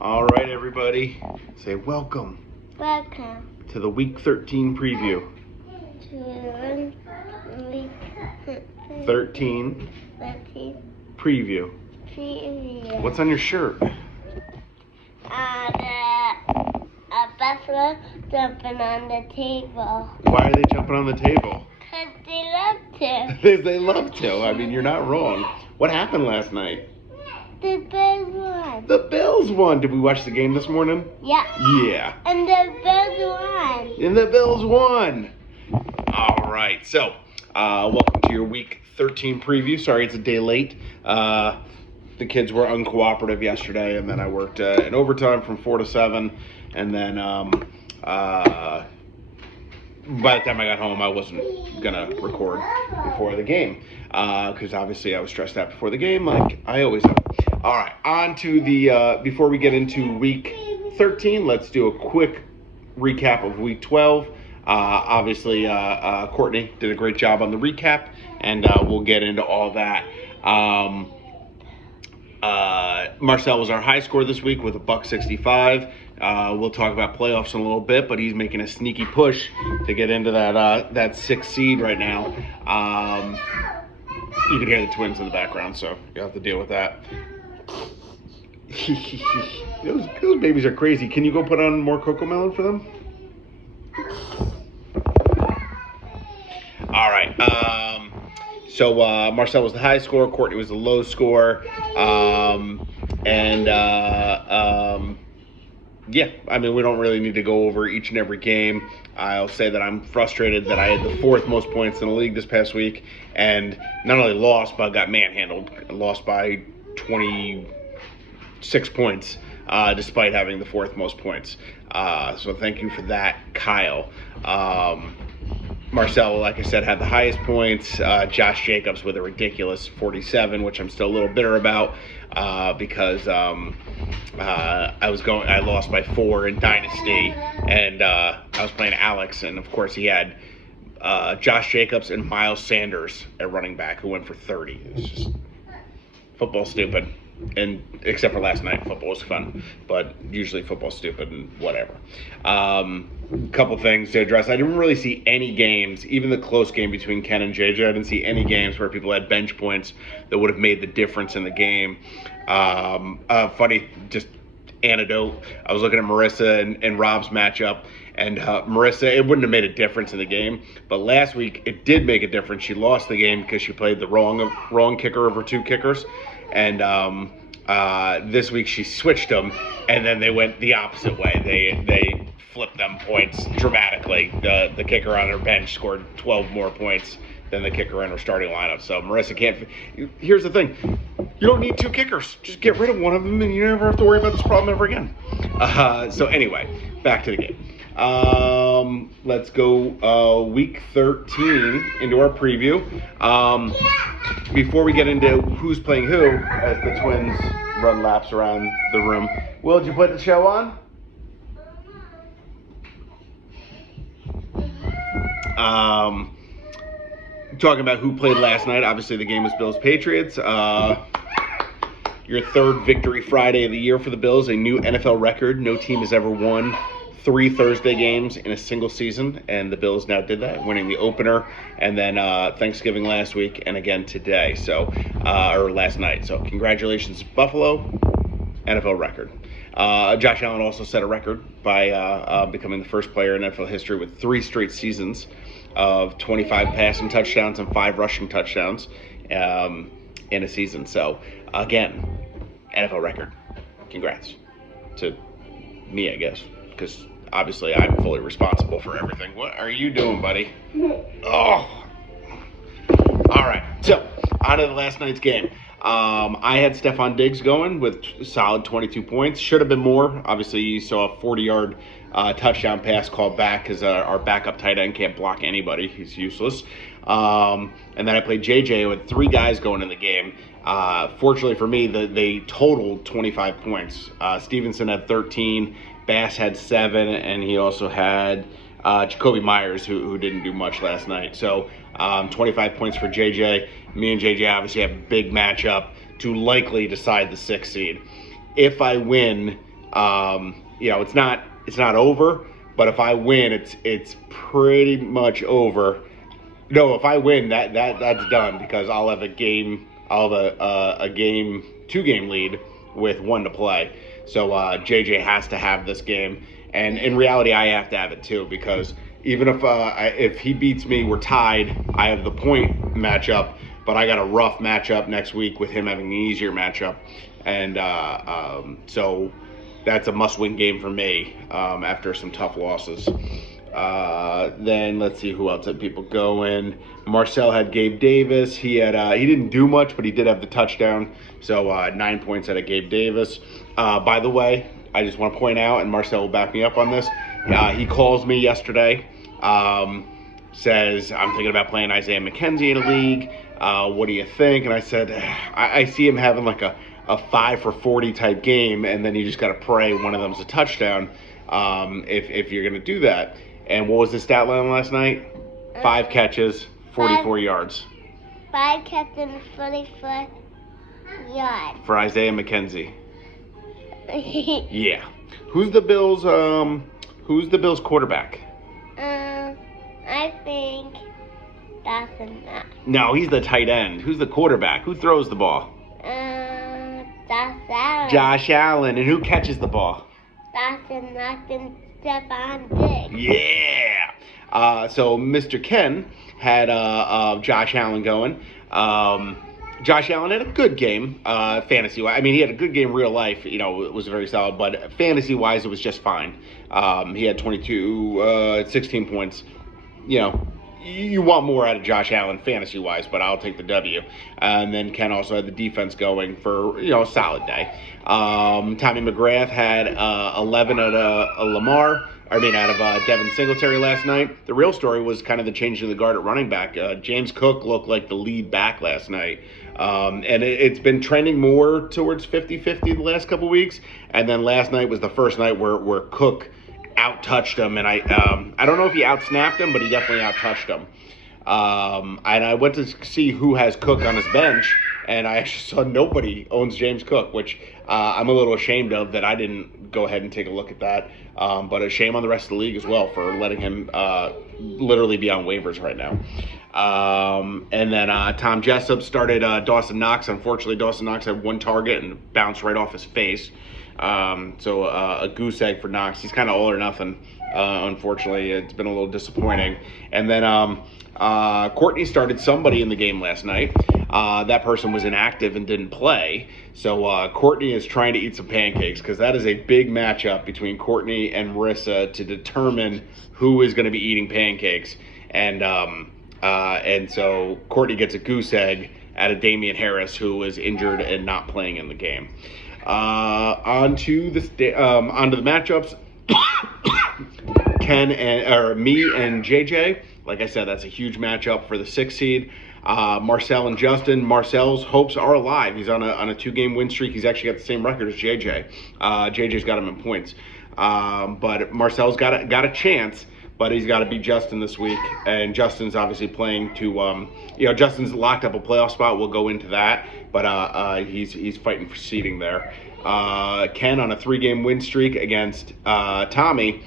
All right, everybody, say welcome. Welcome To the Week 13 preview. to week 13 preview. preview. What's on your shirt? The buffalo jumping on the table. Why are they jumping on the table? Because they love to. They love to. I mean, you're not wrong. What happened last night? The Bills won. The Bills won. Did we watch the game this morning? Yeah. Yeah. And the Bills won. And the Bills won. All right. So, welcome to your Week 13 preview. Sorry, it's a day late. The kids were uncooperative yesterday, and then I worked in overtime from 4 to 7. And then by the time I got home, I wasn't going to record before the game because obviously I was stressed out before the game like I always am. All right, on to the, before we get into Week 13, let's do a quick recap of Week 12. Obviously, Courtney did a great job on the recap, and we'll get into all that. Marcel was our high score this week with a $165. We'll talk about playoffs in a little bit, but he's making a sneaky push to get into that 6th seed right now. You can hear the twins in the background, so you'll have to deal with that. Those babies are crazy. Can you go put on more Cocoa Melon for them? All right. So Marcel was the high score. Courtney was the low score. Yeah, I mean, we don't really need to go over each and every game. I'll say that I'm frustrated that I had the 4th most points in the league this past week, and not only lost, but got manhandled. Lost by 26 points, despite having the 4th most points. So thank you for that, Kyle. Marcel, like I said, had the highest points. Josh Jacobs with a ridiculous 47, which I'm still a little bitter about because I lost by 4 in Dynasty, and I was playing Alex, and of course he had Josh Jacobs and Miles Sanders at running back who went for 30. It's just football stupid. And except for last night, football was fun, but usually football's stupid and whatever. Couple things to address. I didn't really see any games, even the close game between Ken and JJ. I didn't see any games where people had bench points that would have made the difference in the game. Funny, just anecdote. I was looking at Marissa and Rob's matchup, and Marissa, it wouldn't have made a difference in the game, but last week it did make a difference. She lost the game because she played the wrong kicker over 2 kickers. And this week she switched them, and then they went the opposite way. They flipped them points dramatically. The kicker on her bench scored 12 more points than the kicker in her starting lineup. So Marissa can't. Here's the thing: you don't need 2 kickers. Just get rid of one of them, and you never have to worry about this problem ever again. So anyway, back to the game. Let's go Week 13 into our preview. Before we get into who's playing who, as the twins run laps around the room, Will, did you put the show on? Talking about who played last night, obviously the game was Bills-Patriots. Your 3rd victory Friday of the year for the Bills, a new NFL record. No team has ever won 3 Thursday games in a single season, and the Bills now did that, winning the opener, and then Thanksgiving last week, and again today, or last night. So congratulations, Buffalo, NFL record. Josh Allen also set a record by becoming the first player in NFL history with 3 straight seasons of 25 passing touchdowns and 5 rushing touchdowns in a season. So again, NFL record. Congrats to me, I guess, because obviously I'm fully responsible for everything. What are you doing, buddy? Oh. All right, so on to the last night's game. I had Stephon Diggs going with solid 22 points. Should have been more. Obviously, you saw a 40-yard touchdown pass called back because our backup tight end can't block anybody. He's useless. And then I played JJ with 3 guys going in the game. Fortunately for me, they totaled 25 points. Stevenson had 13. Bass had 7, and he also had Jacoby Myers, who didn't do much last night. So 25 points for JJ. Me and JJ obviously have a big matchup to likely decide the 6th seed. If I win, It's not over, but if I win, it's pretty much over. No, if I win, that's done because I'll have a game. I'll have a game, 2-game lead with 1 to play. So JJ has to have this game, and in reality, I have to have it too because even if he beats me, we're tied. I have the point matchup, but I got a rough matchup next week with him having an easier matchup, and so that's a must-win game for me after some tough losses. Then let's see who else had people going. Marcel had Gabe Davis. He didn't do much, but he did have the touchdown. So 9 points out of Gabe Davis. By the way, I just want to point out, and Marcel will back me up on this. He calls me yesterday. Says, I'm thinking about playing Isaiah McKenzie in a league. What do you think? And I said, I see him having like a 5 for 40 type game, and then you just got to pray one of them's a touchdown if you're going to do that. And what was the stat line last night? 5 catches, 44 yards. 5 catches, 44 yards. For Isaiah McKenzie. Yeah. Who's the Bills' quarterback? I think Dawson Knox. No, he's the tight end. Who's the quarterback? Who throws the ball? Josh Allen. Josh Allen. And who catches the ball? Dawson Knox and Stephon Diggs. Yeah. So Mr. Ken had Josh Allen going. Josh Allen had a good game, fantasy-wise. I mean, he had a good game real life. It was very solid. But fantasy-wise, it was just fine. He had 16 points. You want more out of Josh Allen fantasy-wise, but I'll take the W. And then Ken also had the defense going for, a solid day. Tommy McGrath had 11 out of Devin Singletary last night. The real story was kind of the change in the guard at running back. James Cook looked like the lead back last night. And it's been trending more towards 50-50 the last couple weeks. And then last night was the first night where Cook out-touched him. And I don't know if he out-snapped him, but he definitely out-touched him. And I went to see who has Cook on his bench, and I actually saw nobody owns James Cook, which I'm a little ashamed of that I didn't go ahead and take a look at that. But a shame on the rest of the league as well for letting him literally be on waivers right now. And then Tom Jessup started Dawson Knox. Unfortunately, Dawson Knox had 1 target and bounced right off his face. So a goose egg for Knox. He's kind of all or nothing. Unfortunately, it's been a little disappointing. And then Courtney started somebody in the game last night. That person was inactive and didn't play. So Courtney is trying to eat some pancakes because that is a big matchup between Courtney and Marissa to determine who is going to be eating pancakes. And so Courtney gets a goose egg out of Damian Harris, who was injured and not playing in the game. Onto the matchups. Me and JJ. Like I said, that's a huge matchup for the 6th seed. Marcel and Justin. Marcel's hopes are alive. He's on a 2-game win streak. He's actually got the same record as JJ. JJ's got him in points. But Marcel's got a chance, but he's got to beat Justin this week. And Justin's obviously playing to, Justin's locked up a playoff spot. We'll go into that, but he's fighting for seeding there. Ken on a 3-game win streak against Tommy.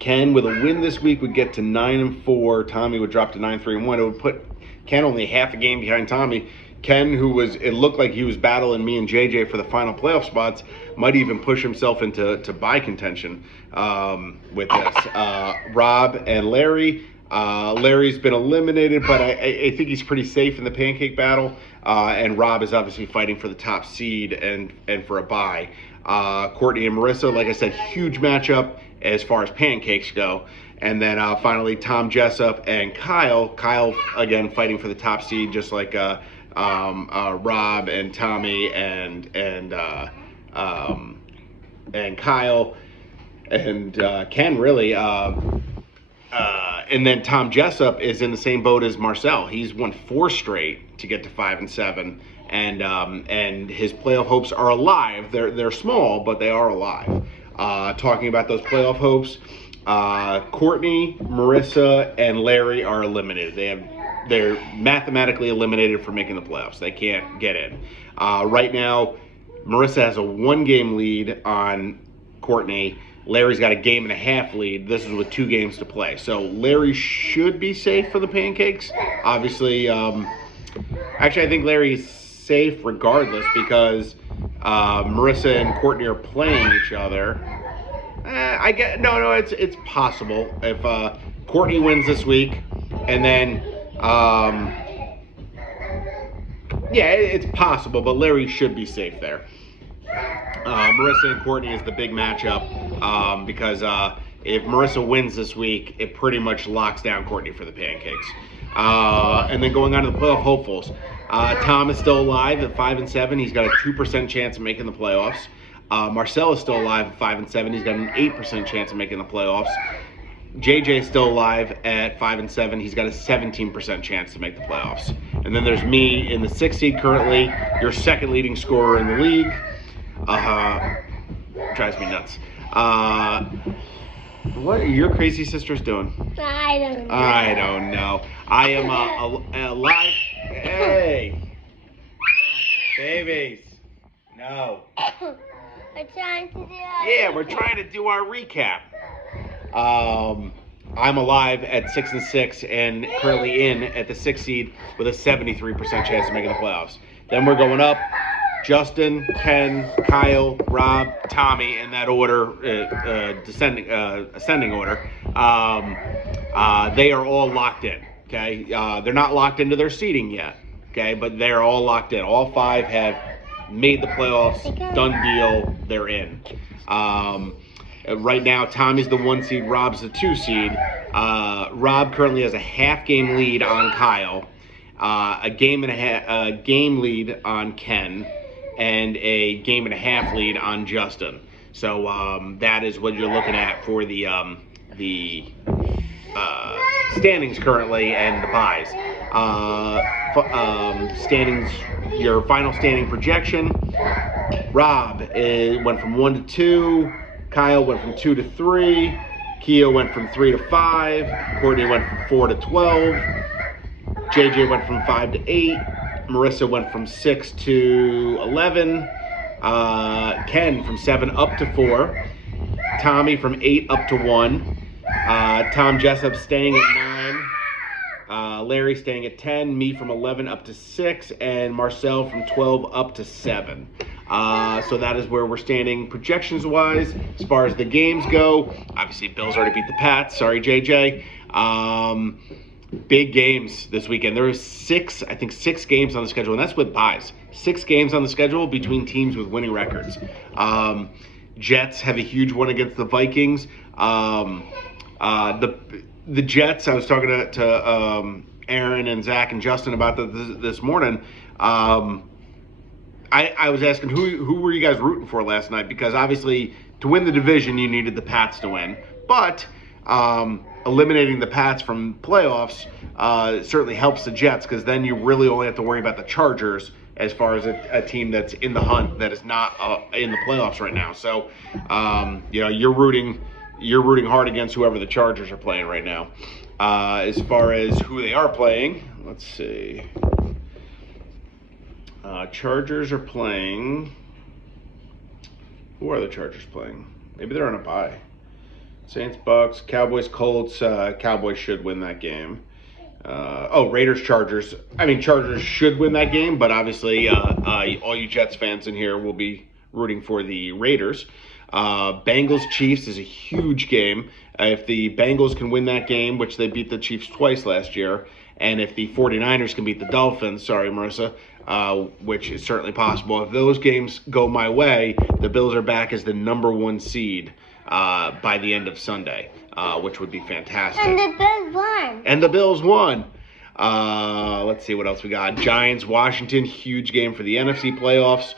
Ken with a win this week would get to 9-4. Tommy would drop to 9-3-1. It would put Ken only half a game behind Tommy. Ken, it looked like he was battling me and JJ for the final playoff spots, might even push himself into bye contention with this. Rob and Larry. Larry's been eliminated, but I think he's pretty safe in the pancake battle. And Rob is obviously fighting for the top seed and for a bye. Courtney and Marissa, like I said, huge matchup as far as pancakes go. And then finally, Tom Jessup and Kyle. Kyle, again, fighting for the top seed, just like Rob and Tommy and Kyle and Ken, really. And then Tom Jessup is in the same boat as Marcel. He's won 4 straight to get to 5-7. And his playoff hopes are alive. They're small, but they are alive. Talking about those playoff hopes, Courtney, Marissa, and Larry are eliminated. They're mathematically eliminated from making the playoffs. They can't get in. Right now, Marissa has a 1-game lead on Courtney. Larry's got a game and a half lead. This is with 2 games to play. So Larry should be safe for the pancakes. Obviously, actually, I think Larry's safe regardless because Marissa and Courtney are playing each other. I get no. It's possible if Courtney wins this week, and then yeah, it's possible. But Larry should be safe there. Marissa and Courtney is the big matchup because if Marissa wins this week, it pretty much locks down Courtney for the pancakes. And then going on to the playoff hopefuls, Tom is still alive at 5-7. He's got a 2% chance of making the playoffs. Marcel is still alive at 5-7. He's got an 8% chance of making the playoffs. JJ is still alive at 5-7. He's got a 17% chance to make the playoffs. And then there's me in the 6th seed currently, your second leading scorer in the league. Drives me nuts. What are your crazy sisters doing? I don't know. I am alive. Hey, babies. No. We're trying to do Yeah, we're trying to do our recap. I'm alive at 6-6 and currently in at the 6th seed with a 73% chance of making the playoffs. Then we're going up. Justin, Ken, Kyle, Rob, Tommy, in that order, ascending order. They are all locked in. Okay, they're not locked into their seeding yet. Okay, but they're all locked in. All 5 have made the playoffs. Done deal. They're in. Right now, Tommy's the 1 seed. Rob's the 2 seed. Rob currently has a half game lead on Kyle, a game lead on Ken, and a game and a half lead on Justin. So that is what you're looking at for the standings currently and the buys. Standings, your final standing projection. Rob went from 1 to 2. Kyle went from 2 to 3. Keo went from 3 to 5. Courtney went from 4 to 12. JJ went from 5 to 8. Marissa went from 6 to 11. Ken from 7 up to 4. Tommy from 8 up to 1. Tom Jessup staying at 9. Larry staying at 10. Me from 11 up to 6. And Marcel from 12 up to 7. So that is where we're standing projections-wise. As far as the games go, obviously Bills already beat the Pats. Sorry, JJ. Big games this weekend. There are 6 games on the schedule, and that's with buys. 6 games on the schedule between teams with winning records. Jets have a huge one against the Vikings. The Jets, I was talking to Aaron and Zach and Justin about this morning. I was asking who were you guys rooting for last night? Because obviously to win the division you needed the Pats to win, but eliminating the Pats from playoffs certainly helps the Jets because then you really only have to worry about the Chargers as far as a team that's in the hunt that is not in the playoffs right now. So you're rooting hard against whoever the Chargers are playing right now. As far as who they are playing, let's see. Chargers are playing. Who are the Chargers playing? Maybe they're on a bye. Saints, Bucks, Cowboys, Colts. Cowboys should win that game. Raiders, Chargers. I mean, Chargers should win that game, but obviously all you Jets fans in here will be rooting for the Raiders. Bengals, Chiefs is a huge game. If the Bengals can win that game, which they beat the Chiefs twice last year, and if the 49ers can beat the Dolphins, sorry, Marissa, which is certainly possible. If those games go my way, the Bills are back as the number 1 seed by the end of Sunday, which would be fantastic. And the Bills won. And the Bills won. Let's see what else we got. Giants, Washington, huge game for the NFC playoffs.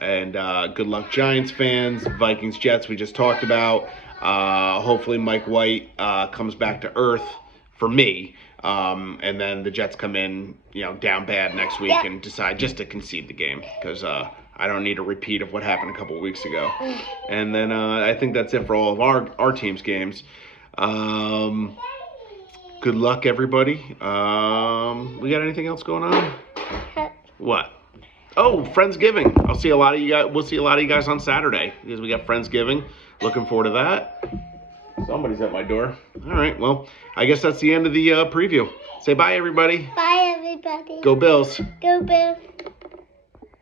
And good luck, Giants fans. Vikings, Jets, we just talked about. Hopefully Mike White comes back to earth for me. And then the Jets come in, down bad next week and decide just to concede the game because I don't need a repeat of what happened a couple of weeks ago. And then I think that's it for all of our team's games. Good luck, everybody. We got anything else going on? What? Oh, Friendsgiving. I'll see a lot of you guys. We'll see a lot of you guys on Saturday because we got Friendsgiving. Looking forward to that. Somebody's at my door. All right. Well, I guess that's the end of the preview. Say bye, everybody. Bye, everybody. Go Bills. Go Bills.